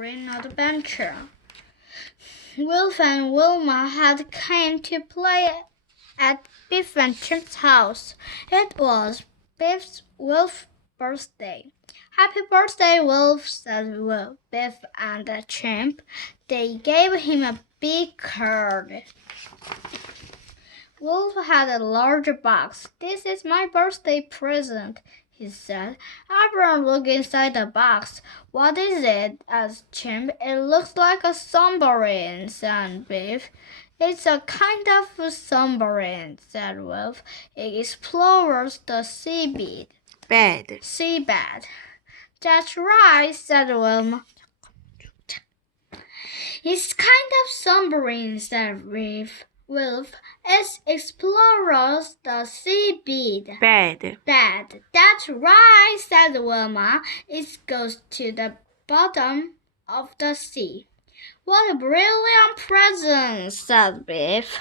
Submarine Adventure. Wolf and Wilma had come to play at Biff and Chip's house. It was Wolf's birthday. Happy birthday, Wolf, said Biff and Chimp. They gave him a big card. Wolf had a large box. This is my birthday present, he said. Everyone looked inside the box. What is it? asked Chimp. It looks like a submarine, said Biff. It's a kind of submarine, said Wolf. It explores the seabed. Seabed. That's right, said Wilma. It's kind of submarine, said Wolf. It explores the seabed. Bed. That's right, said Wilma. It goes to the bottom of the sea. What a brilliant present, said Biff.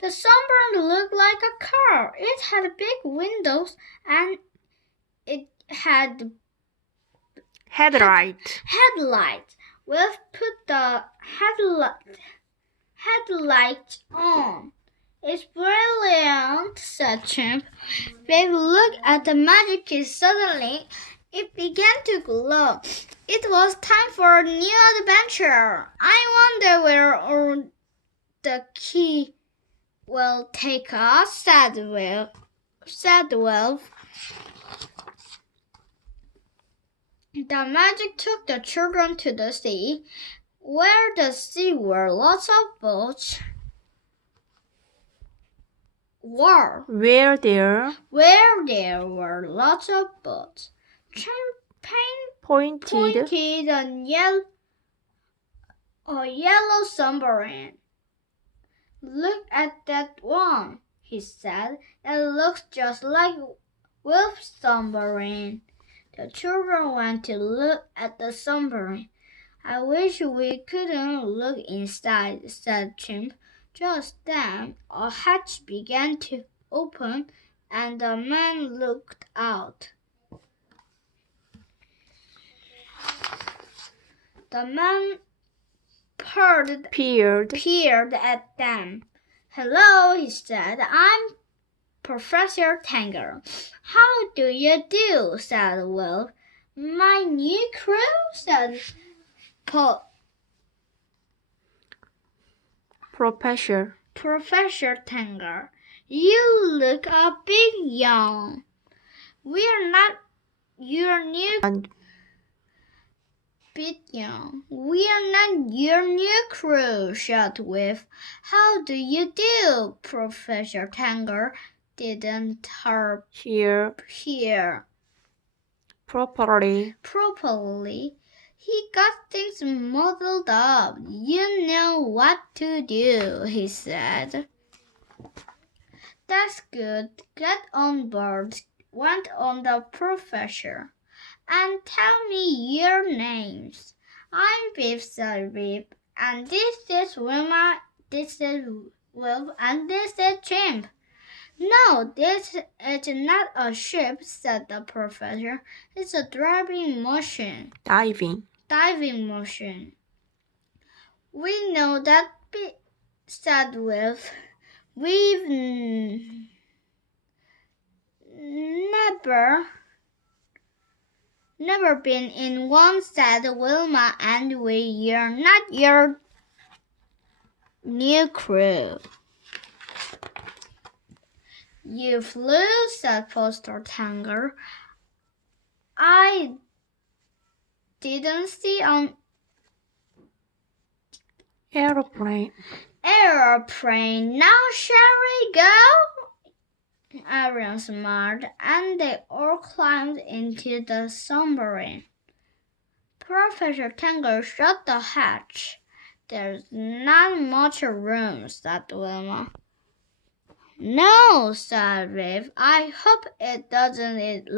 The submarine looked like a car. It had big windows and it had Headlight. Wolf put the headlight on. It's brilliant, said Chimp. Biff looked at the magic key. Suddenly, it began to glow. It was time for a new adventure. I wonder where the key will take us, said Wolf. The magic took the children to the sea, where were lots of boats. Where there were lots of boats. Champagne pointed a yellow submarine. Look at that one, he said. It looks just like Wolf's submarine. The children went to look at the submarine. I wish we couldn't look inside, said Chimp. Just then, a hatch began to open, and the man looked out. The man peered at them. Hello, he said. I'm Professor Tanger. How do you do? Said Wolf. My new crew? Said Professor Tanger. You look a bit young. We're not your new crew, shouted Wolf. How do you do, Professor Tanger? Didn't hear properly. He got things muddled up. You know what to do, he said. That's good. Get on board, went on the professor. And tell me your names. I'm Biff, said Biff. And this is Wilma, this is Wolf, and this is Chimp. No, this is not a ship, said the professor. It's a diving machine. We know that, said Wolf. We've never been in one, said Wilma, and we're not your new crew. You flew, said Professor Tanger. I didn't see an aeroplane. Now shall we go? Everyone smiled, and they all climbed into the submarine. Professor Tanger shut the hatch. There's not much room, said Wilma. No, said Biff. I hope it doesn't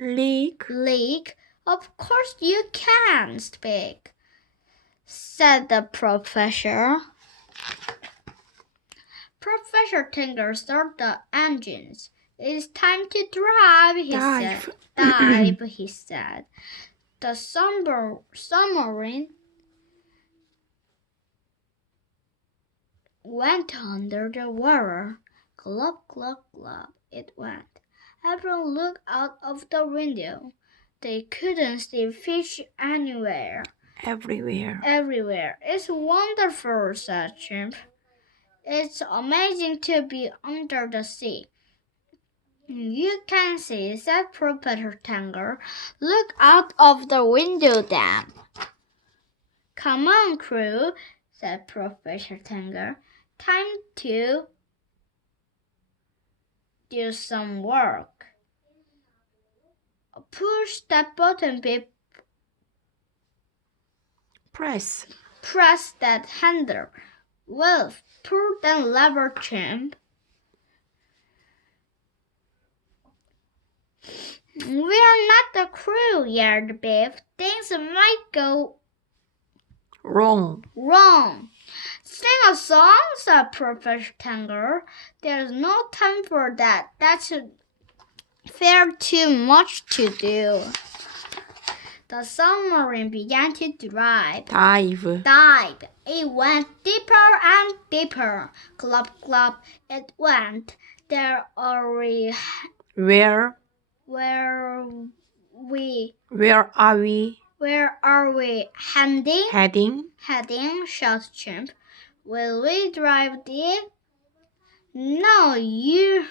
leak. Of course you can speak, said the professor. Professor Tanger started the engines. It's time to drive, he said. Dive. Dive, he said. The submarine went under the water. Glub, glub, glub, it went. Everyone looked out of the window. They couldn't see fish anywhere. Everywhere. It's wonderful, said Chimp. It's amazing to be under the sea. You can see, said Professor Tanger. Look out of the window then. Come on, crew, said Professor Tanger. Time to do some work. Push that button, Pip. Press. Press that handle. Wolf, pull that lever, Chimp. We're not the crew, yelled Biff. Things might go Wrong. Sing a song, said Professor Tanger. There's no time for that. That's fair too much to do. The submarine began to drive. Dive. It went deeper and deeper. Glub, glub, it went. Where are we? Heading, shouted Chimp. Will we drive deep? No, you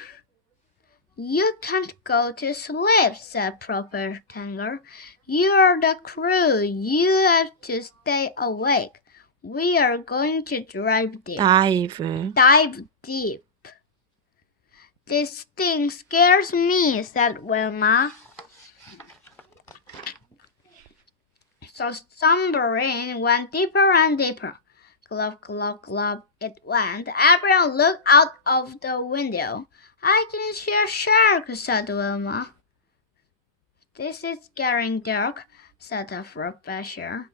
can't go to sleep, said Professor Tanger. You're the crew. You have to stay awake. We are going to drive deep. Dive deep. This thing scares me, said Wilma. So submarine went deeper and deeper. Glub, glub, glub, it went. Everyone looked out of the window. I can see a shark, said Wilma. This is getting dark, said the professor.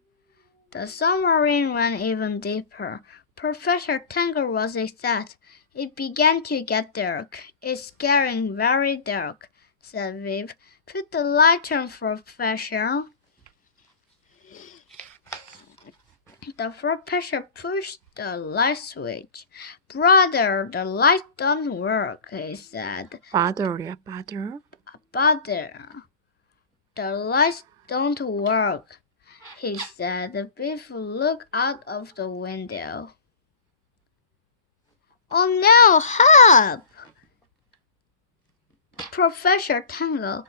The submarine went even deeper. Professor Tanger was excited. It began to get dark. It's getting very dark, said Viv. Put the light on, Professor. The professor pushed the light switch. Brother, the light don't work, he said. Father. The lights don't work, he said. Biff looked out of the window. Oh no, help! Professor Tangle,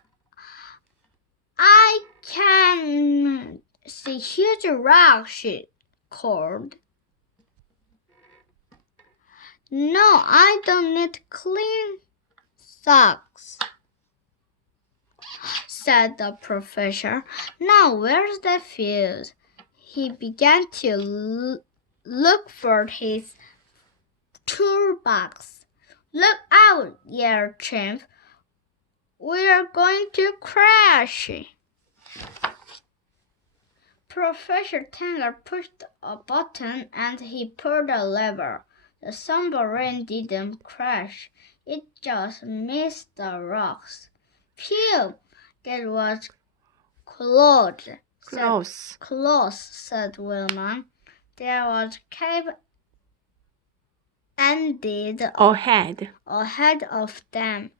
I can see huge rocks, she called. No, I don't need clean socks, said the professor. Now where's the fuse? He began to look for his toolbox. Look out, yelled Chimp. We are going to crash. Professor Tanger pushed a button and he pulled a lever. The submarine didn't crash. It just missed the rocks. Phew! That was close, said Wilma. There was a cave ended Ahead of them.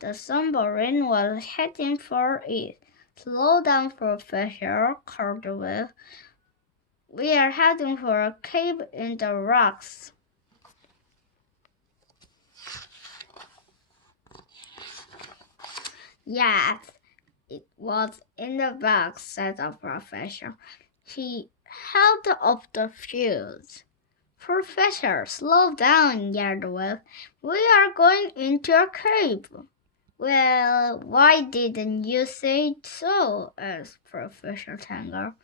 The submarine was heading for it. Slow down, Professor, called Will. We are heading for a cave in the rocks. Yes, it was in the box, said the professor. He held up the fuse. Professor, slow down, yelled Will. We are going into a cave. Well, why didn't you say so? Asked Professor Tanger.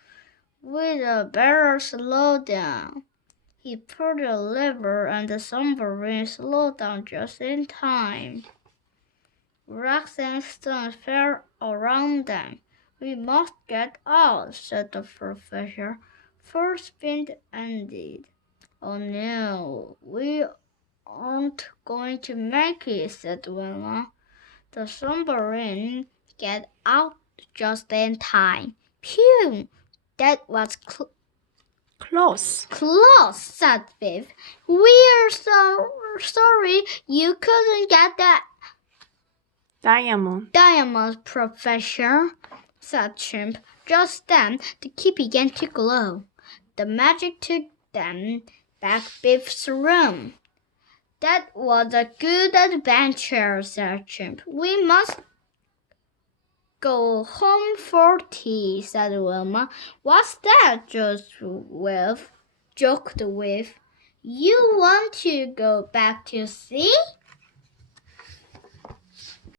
We'd better slow down. He pulled the lever and the submarine slowed down just in time. Rocks and stones fell around them. We must get out, said the professor. First spin ended. Oh no, we aren't going to make it, said Wilma. The submarine get out just in time. Phew! That was Close. close, said Viv. We're so sorry you couldn't get the Diamond. Professor, said Chimp. Just then, the key began to glow. The magic took them back Biff's room. That was a good adventure, said Chimp. We must go home for tea, said Wilma. What's that? Joked Wilf. You want to go back to sea?